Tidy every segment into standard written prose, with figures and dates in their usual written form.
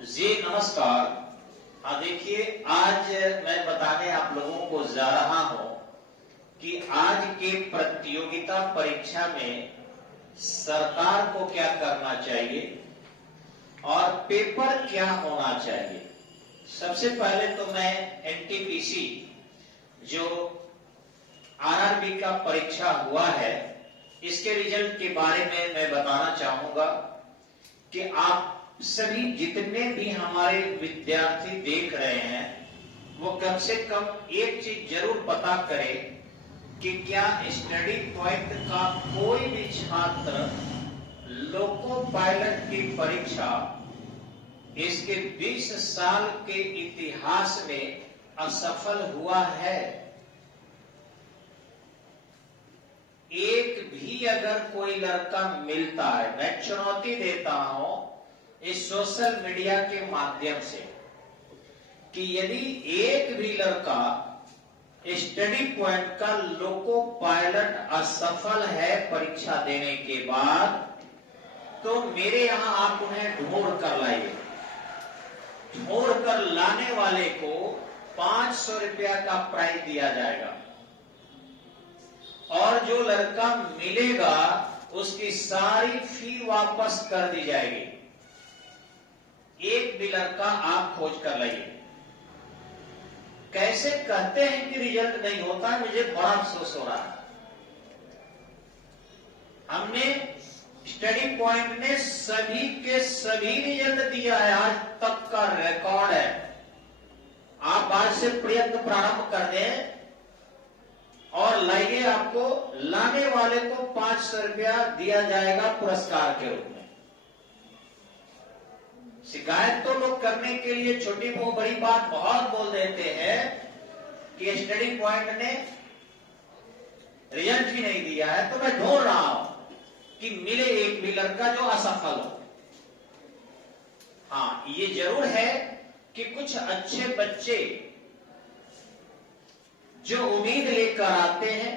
जी नमस्कार। देखिए, आज मैं बताने आप लोगों को जा रहा हूं कि आज के प्रतियोगिता परीक्षा में सरकार को क्या करना चाहिए और पेपर क्या होना चाहिए। सबसे पहले तो मैं एनटीपीसी जो आरआरबी का परीक्षा हुआ है इसके रिजल्ट के बारे में मैं बताना चाहूंगा कि आप सभी जितने भी हमारे विद्यार्थी देख रहे हैं वो कम से कम एक चीज जरूर पता करें कि क्या स्टडी पॉइंट का कोई भी छात्र लोको पायलट की परीक्षा इसके 20 साल के इतिहास में असफल हुआ है। एक भी अगर कोई लड़का मिलता है, मैं चुनौती देता हूं इस सोशल मीडिया के माध्यम से कि यदि एक भी लड़का स्टडी पॉइंट का लोको पायलट असफल है परीक्षा देने के बाद, तो मेरे यहां आप उन्हें ढूंढ कर लाइए। ढूंढ कर लाने वाले को 500 रुपया का प्राइज दिया जाएगा और जो लड़का मिलेगा उसकी सारी फी वापस कर दी जाएगी। एक भी लड़का आप खोज कर लाइए। कैसे कहते हैं कि रिजल्ट नहीं होता, मुझे बड़ा अफसोस हो रहा है। हमने स्टडी पॉइंट ने सभी के सभी रिजल्ट दिया है, आज तक का रिकॉर्ड है। आप आज से प्रयत्न प्रारंभ कर दें और लाइए, आपको लाने वाले को 500 रुपया दिया जाएगा पुरस्कार के रूप में। शिकायत तो लोग करने के लिए छोटी बड़ी बात बहुत बोल देते हैं कि स्टडी पॉइंट ने रिजल्ट ही नहीं दिया है, तो मैं ढूंढ रहा हूं कि मिले एक भी लड़का जो असफल हो। हाँ, ये जरूर है कि कुछ अच्छे बच्चे जो उम्मीद लेकर आते हैं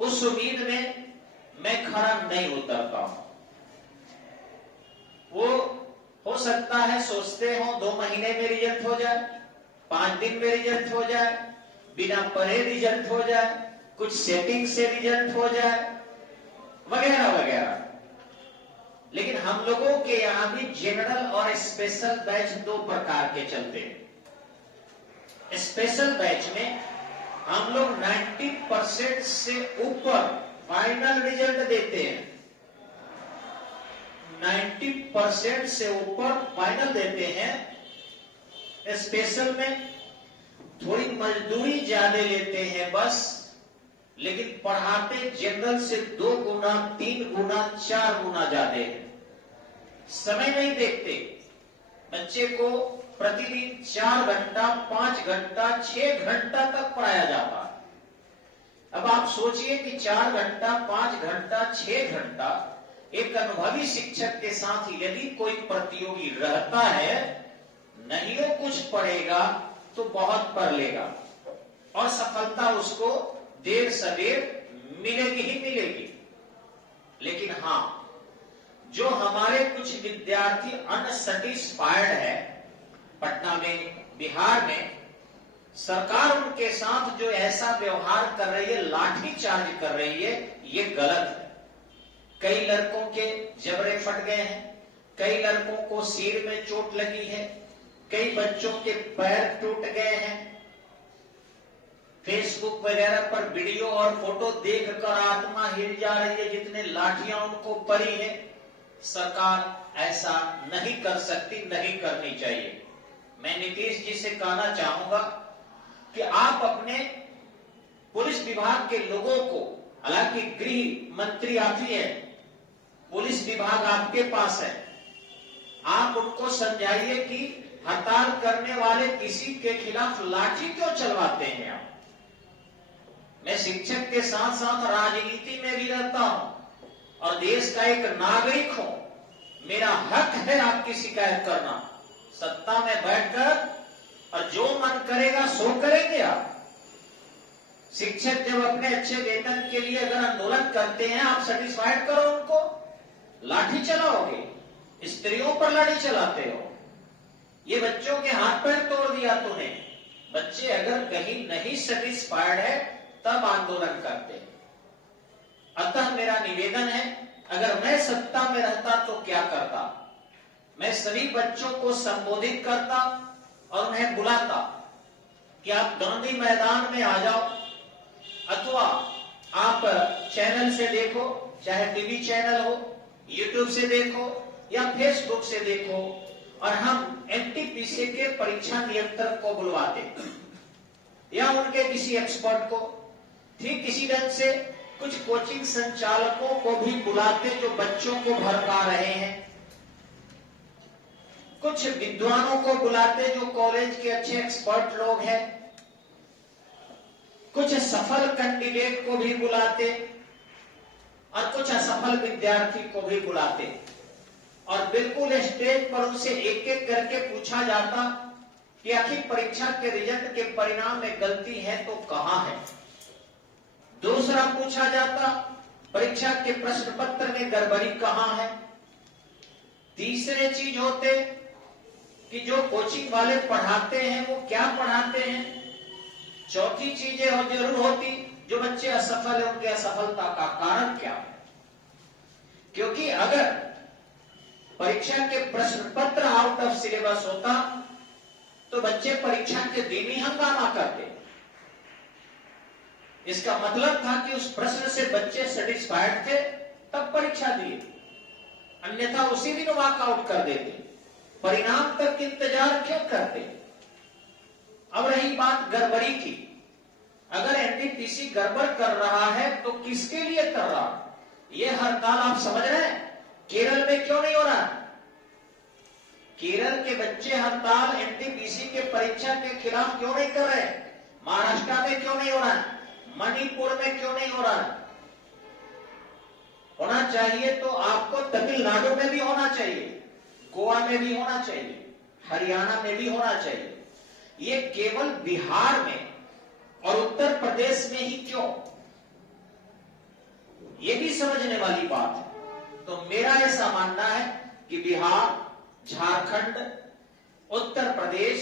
उस उम्मीद में मैं खरा नहीं उतरता हूं। वो हो सकता है सोचते हो 2 महीने में रिजल्ट हो जाए, 5 दिन में रिजल्ट हो जाए, बिना पढ़े रिजल्ट हो जाए, कुछ सेटिंग से रिजल्ट हो जाए, वगैरह वगैरह। लेकिन हम लोगों के यहां भी जनरल और स्पेशल बैच 2 प्रकार के चलते हैं। स्पेशल बैच में हम लोग 90% से ऊपर फाइनल रिजल्ट देते हैं। 90% से ऊपर फाइनल देते हैं। स्पेशल में थोड़ी मजदूरी ज्यादा लेते हैं बस, लेकिन पढ़ाते जनरल से 2 गुना 3 गुना 4 गुना ज्यादा है। समय नहीं देखते, बच्चे को प्रतिदिन 4 घंटा 5 घंटा 6 घंटा तक पढ़ाया जाता है। अब आप सोचिए कि 4 घंटा 5 घंटा 6 घंटा एक अनुभवी शिक्षक के साथ यदि कोई प्रतियोगी रहता है, नहीं वो कुछ पढ़ेगा तो बहुत पढ़ लेगा और सफलता उसको देर सवेर मिलेगी ही मिलेगी। लेकिन हां, जो हमारे कुछ विद्यार्थी अनसेटिस्फाइड है, पटना में, बिहार में सरकार उनके साथ जो ऐसा व्यवहार कर रही है, लाठी चार्ज कर रही है, ये गलत है। कई लड़कों के जबड़े फट गए हैं, कई लड़कों को सिर में चोट लगी है, कई बच्चों के पैर टूट गए हैं। फेसबुक वगैरह पर वीडियो और फोटो देखकर आत्मा हिल जा रही है, जितने लाठियां उनको पड़ी है। सरकार ऐसा नहीं कर सकती, नहीं करनी चाहिए। मैं नीतीश जी से कहना चाहूंगा कि आप अपने पुलिस विभाग के लोगों को, हालांकि गृह मंत्री आप ही है, पुलिस विभाग आपके पास है, आप उनको समझाइए कि हड़ताल करने वाले किसी के खिलाफ लाठी क्यों चलवाते हैं आप। मैं शिक्षक के साथ साथ राजनीति में भी रहता हूं और देश का एक नागरिक हूं। मेरा हक है आपकी शिकायत करना। सत्ता में बैठकर और जो मन करेगा सो करेंगे आप। शिक्षक जब अपने अच्छे वेतन के लिए अगर आंदोलन करते हैं, आप सेटिस्फाइड करो उनको, लाठी चलाओगे। स्त्रियों पर लड़ी चलाते हो, ये बच्चों के हाथ पैर तोड़ दिया तूने। बच्चे अगर कहीं नहीं सेटिस्फाइड है तब आंदोलन करते। अतः मेरा निवेदन है, अगर मैं सत्ता में रहता तो क्या करता, मैं सभी बच्चों को संबोधित करता और उन्हें बुलाता कि आप गांधी मैदान में आ जाओ, अथवा आप चैनल से देखो, चाहे टीवी चैनल हो, यूट्यूब से देखो या फेसबुक से देखो, और हम एनटीपीसी के परीक्षा नियंत्रक को बुलवाते या उनके किसी एक्सपर्ट को, ठीक इसी ढंग से कुछ कोचिंग संचालकों को भी बुलाते जो बच्चों को भड़का रहे हैं, कुछ विद्वानों को बुलाते जो कॉलेज के अच्छे एक्सपर्ट लोग हैं, कुछ सफल कैंडिडेट को भी बुलाते और कुछ असफल विद्यार्थी को भी बुलाते, और बिल्कुल स्टेज पर उनसे एक एक करके पूछा जाता कि आखिर परीक्षा के रिजल्ट के परिणाम में गलती है तो कहां है। दूसरा पूछा जाता, परीक्षा के प्रश्न पत्र में गड़बड़ी कहां है। तीसरे चीज होते कि जो कोचिंग वाले पढ़ाते हैं वो क्या पढ़ाते हैं। चौथी चीजें जरूर होती, जो बच्चे असफल है उनकी असफलता का कारण क्या है। क्योंकि अगर परीक्षा के प्रश्न पत्र आउट ऑफ सिलेबस होता तो बच्चे परीक्षा के दिन ही हंगामा करते। इसका मतलब था कि उस प्रश्न से बच्चे सेटिस्फाइड थे तब परीक्षा दिए, अन्यथा उसी दिन वॉकआउट कर देते, परिणाम तक इंतजार क्यों करते। अब रही बात गड़बड़ी की, अगर एनटीपीसी गड़बड़ कर रहा है तो किसके लिए कर रहा है। यह हड़ताल आप समझ रहे हैं केरल में क्यों नहीं हो रहा। केरल के बच्चे हड़ताल एनटीपीसी के परीक्षा के खिलाफ क्यों नहीं कर रहे। महाराष्ट्र में क्यों नहीं हो रहा है, मणिपुर में क्यों नहीं हो रहा है। होना चाहिए तो आपको तमिलनाडु में भी होना चाहिए, गोवा में भी होना चाहिए, हरियाणा में भी होना चाहिए। ये केवल बिहार में और उत्तर प्रदेश में ही क्यों, ये भी समझने वाली बात है। तो मेरा ऐसा मानना है कि बिहार, झारखंड, उत्तर प्रदेश,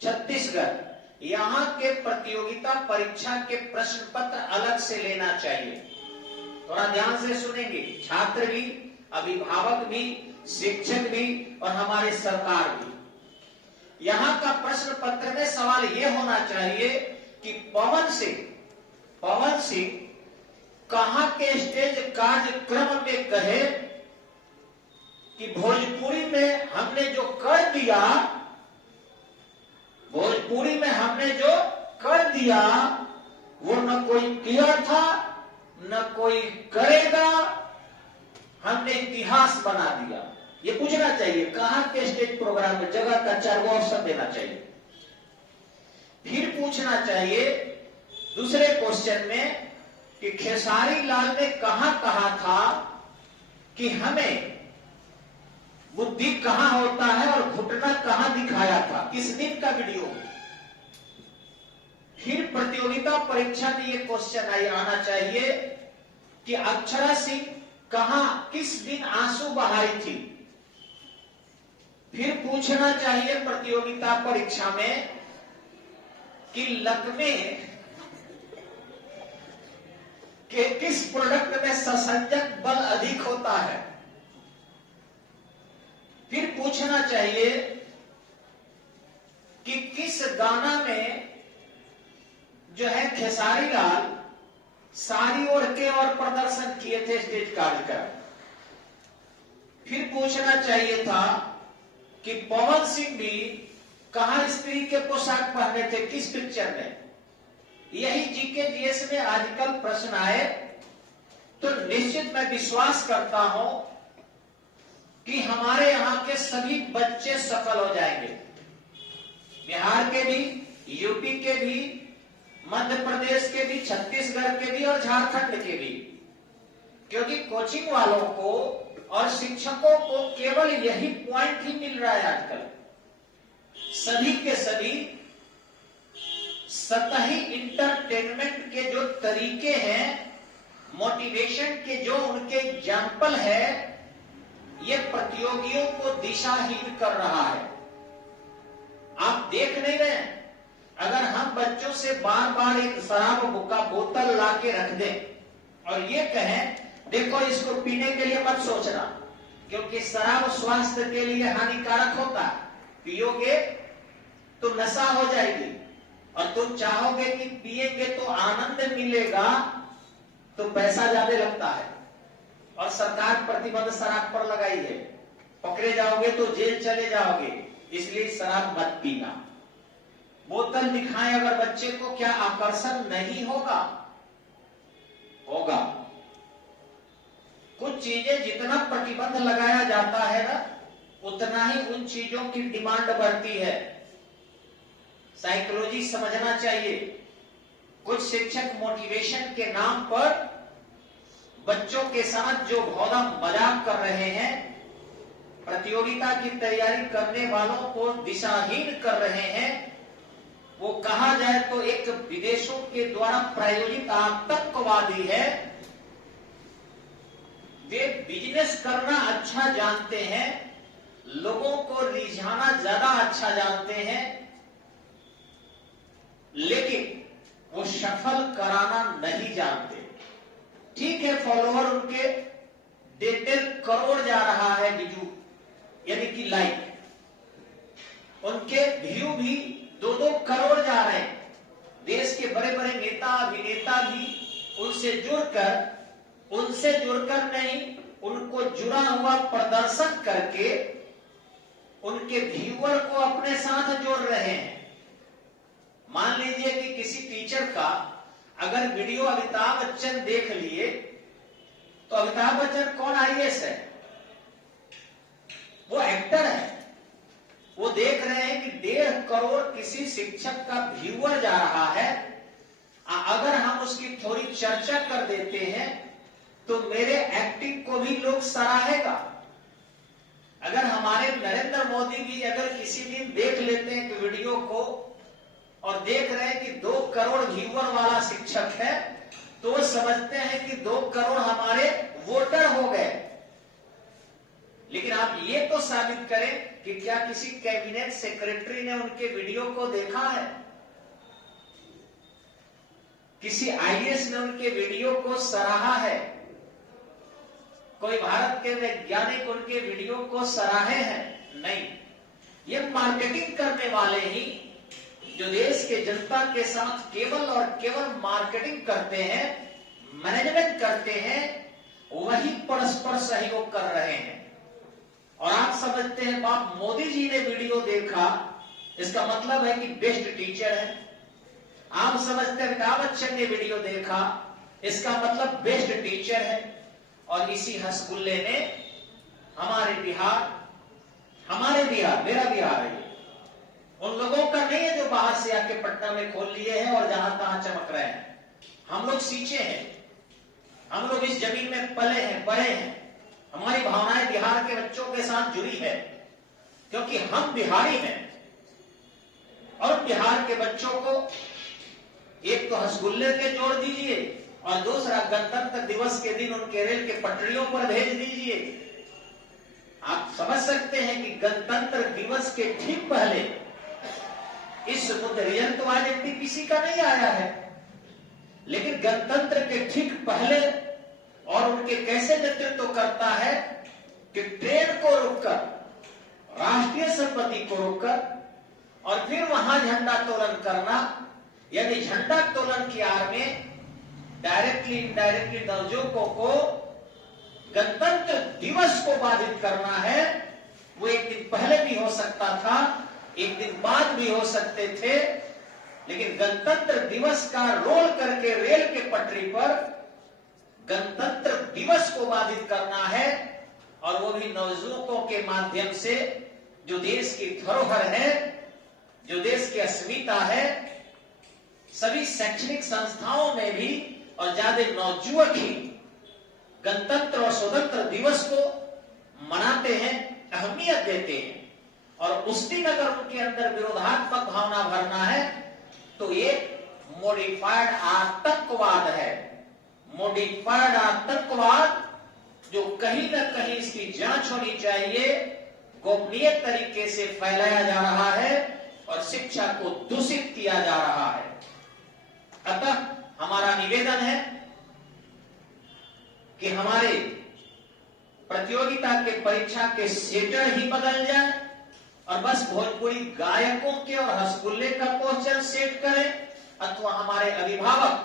छत्तीसगढ़, यहां के प्रतियोगिता परीक्षा के प्रश्न पत्र अलग से लेना चाहिए। थोड़ा ध्यान से सुनेंगे, छात्र भी, अभिभावक भी, शिक्षक भी और हमारे सरकार भी। यहां का प्रश्न पत्र में सवाल यह होना चाहिए कि पवन सिंह कहां के स्टेज कार्यक्रम में कहे कि भोजपुरी में हमने जो कर दिया, भोजपुरी में हमने जो कर दिया वो न कोई किया था न कोई करेगा, हमने इतिहास बना दिया। ये पूछना चाहिए कहां के स्टेज प्रोग्राम में, जगह का 4 ऑप्शन देना चाहिए। फिर पूछना चाहिए दूसरे क्वेश्चन में कि खेसारी लाल ने कहां कहा था कि हमें बुद्धि कहां होता है और घुटना कहां दिखाया था, किस दिन का वीडियो। फिर प्रतियोगिता परीक्षा में यह क्वेश्चन आना चाहिए कि अक्षरा सिंह कहां किस दिन आंसू बहाई थी। फिर पूछना चाहिए प्रतियोगिता परीक्षा में कि लकवे के किस प्रोडक्ट में संसंजक बल अधिक होता है। फिर पूछना चाहिए कि किस गाना में जो है खेसारी लाल साड़ी ओढ़ के और प्रदर्शन किए थे स्टेज कार्यक्रम। फिर पूछना चाहिए था कि पवन सिंह भी कहां स्त्री के पोशाक पहने थे, किस पिक्चर में। यही जीके जीएस में आजकल प्रश्न आए तो निश्चित मैं विश्वास करता हूं कि हमारे यहां के सभी बच्चे सफल हो जाएंगे, बिहार के भी, यूपी के भी, मध्य प्रदेश के भी, छत्तीसगढ़ के भी और झारखंड के भी। क्योंकि कोचिंग वालों को और शिक्षकों को केवल यही पॉइंट ही मिल रहा है आजकल। सभी के सभी सतही इंटरटेनमेंट के जो तरीके हैं, मोटिवेशन के जो उनके एग्जाम्पल है, ये प्रतियोगियों को दिशाहीन कर रहा है। आप देख नहीं रहे हैं, अगर हम बच्चों से बार बार एक शराब का बोतल ला के रख दें और ये कहें देखो इसको पीने के लिए मत सोचना, क्योंकि शराब स्वास्थ्य के लिए हानिकारक होता है, पियोगे तो नशा हो जाएगी और तुम चाहोगे कि पिएंगे तो आनंद मिलेगा, तो पैसा ज्यादा लगता है और सरकार प्रतिबंध शराब पर लगाई है, पकड़े जाओगे तो जेल चले जाओगे, इसलिए शराब मत पीना। बोतल दिखाएं अगर बच्चे को, क्या आकर्षण नहीं होगा? होगा। कुछ चीजें जितना प्रतिबंध लगाया जाता है ना, उतना ही उन चीजों की डिमांड बढ़ती है। साइकोलॉजी समझना चाहिए। कुछ शिक्षक मोटिवेशन के नाम पर बच्चों के साथ जो भौदा मजाक कर रहे हैं, प्रतियोगिता की तैयारी करने वालों को दिशाहीन कर रहे हैं, वो कहा जाए तो एक विदेशों के द्वारा प्रायोजित आतंकवादी है। वे बिजनेस करना अच्छा जानते हैं, लोगों को रिझाना ज्यादा अच्छा जानते हैं, लेकिन वो सफल कराना नहीं जानते। ठीक है, फॉलोअर उनके 1.5 करोड़ जा रहा है बिजू, यानी कि लाइक, उनके व्यू भी 2-2 करोड़ जा रहे हैं। देश के बड़े बड़े नेता अभिनेता भी उनसे जुड़कर नहीं, उनको जुड़ा हुआ प्रदर्शन करके उनके व्यूअर को अपने साथ जोड़ रहे हैं। मान लीजिए कि किसी टीचर का अगर वीडियो अमिताभ बच्चन देख लिए, तो अमिताभ बच्चन कौन आईएएस है? वो एक्टर है। वो देख रहे हैं कि 1.5 करोड़ किसी शिक्षक का व्यूअर जा रहा है, अगर हम उसकी थोड़ी चर्चा कर देते हैं तो मेरे एक्टिंग को भी लोग सराहेगा। अगर हमारे नरेंद्र मोदी भी अगर किसी दिन देख लेते हैं कि वीडियो को और देख रहे हैं कि 2 करोड़ व्यूअर वाला शिक्षक है, तो वो समझते हैं कि 2 करोड़ हमारे वोटर हो गए। लेकिन आप ये तो साबित करें कि क्या किसी कैबिनेट सेक्रेटरी ने उनके वीडियो को देखा है? किसी आईएएस ने उनके वीडियो को सराहा है? कोई भारत के वैज्ञानिक उनके वीडियो को सराहे हैं? नहीं। ये मार्केटिंग करने वाले ही, जो देश के जनता के साथ केवल और केवल मार्केटिंग करते हैं, मैनेजमेंट करते हैं, वही परस्पर सहयोग कर रहे हैं। और आप समझते हैं बाप मोदी जी ने वीडियो देखा, इसका मतलब है कि बेस्ट टीचर है। आप समझते हैं अमिताभ बच्चन ने वीडियो देखा, इसका मतलब बेस्ट टीचर है। और इसी हसगुल्ले ने हमारे बिहार, मेरा बिहार है, उन लोगों का नहीं है जो बाहर से आके पटना में खोल लिए हैं और जहां तहां चमक रहे हैं। हम लोग सींचे हैं, हम लोग इस जमीन में पले हैं, बड़े हैं, हमारी भावनाएं बिहार के बच्चों के साथ जुड़ी है, क्योंकि हम बिहारी हैं। और बिहार के बच्चों को एक तो हसगुल्ले के जोड़ दीजिए और दूसरा गणतंत्र दिवस के दिन उनके रेल के पटरियों पर भेज दीजिए। आप समझ सकते हैं कि गणतंत्र दिवस के ठीक पहले इस मुद्रियन तो आज एनटीपीसी का नहीं आया है, लेकिन गणतंत्र के ठीक पहले और उनके कैसे नेतृत्व करता है कि ट्रेन को रोककर, राष्ट्रीय संपत्ति को रोककर और फिर वहां झंडा तोलन करना, यानी झंडा तोलन की आड़ में डायरेक्टली इनडायरेक्टली नवयुवकों को गणतंत्र दिवस को बाधित करना है। वो एक दिन पहले भी हो सकता था, एक दिन बाद भी हो सकते थे, लेकिन गणतंत्र दिवस का रोल करके रेल के पटरी पर गणतंत्र दिवस को बाधित करना है, और वो भी नवयुवकों के माध्यम से, जो देश की धरोहर है, जो देश की अस्मिता है। सभी शैक्षणिक संस्थाओं में भी और ज्यादा नवयुवक ही गणतंत्र और स्वतंत्र दिवस को मनाते हैं, अहमियत देते हैं। और उस दिन अगर उनके अंदर विरोधात्मक भावना भरना है तो ये मॉडिफाइड आतंकवाद है। मॉडिफाइड आतंकवाद जो कहीं ना कहीं इसकी जांच होनी चाहिए, गोपनीय तरीके से फैलाया जा रहा है और शिक्षा को दूषित किया जा रहा है। अतः हमारा निवेदन है कि हमारे प्रतियोगिता के परीक्षा के सेटर ही बदल जाए और बस भोजपुरी गायकों के और रसगुल्ले का पोस्टर सेट करें, अथवा हमारे अभिभावक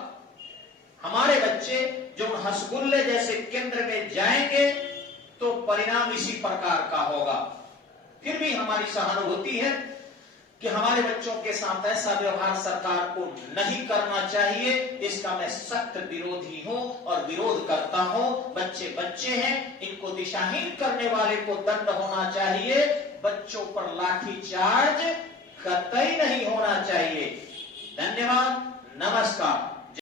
हमारे बच्चे जो रसगुल्ले जैसे केंद्र में जाएंगे तो परिणाम इसी प्रकार का होगा। फिर भी हमारी सहानुभूति है कि हमारे बच्चों के साथ ऐसा व्यवहार सरकार को नहीं करना चाहिए। इसका मैं सख्त विरोधी हूं और विरोध करता हूं। बच्चे बच्चे हैं, इनको दिशाहीन करने वाले को दंड होना चाहिए। बच्चों पर लाठीचार्ज कतई नहीं होना चाहिए। धन्यवाद, नमस्कार।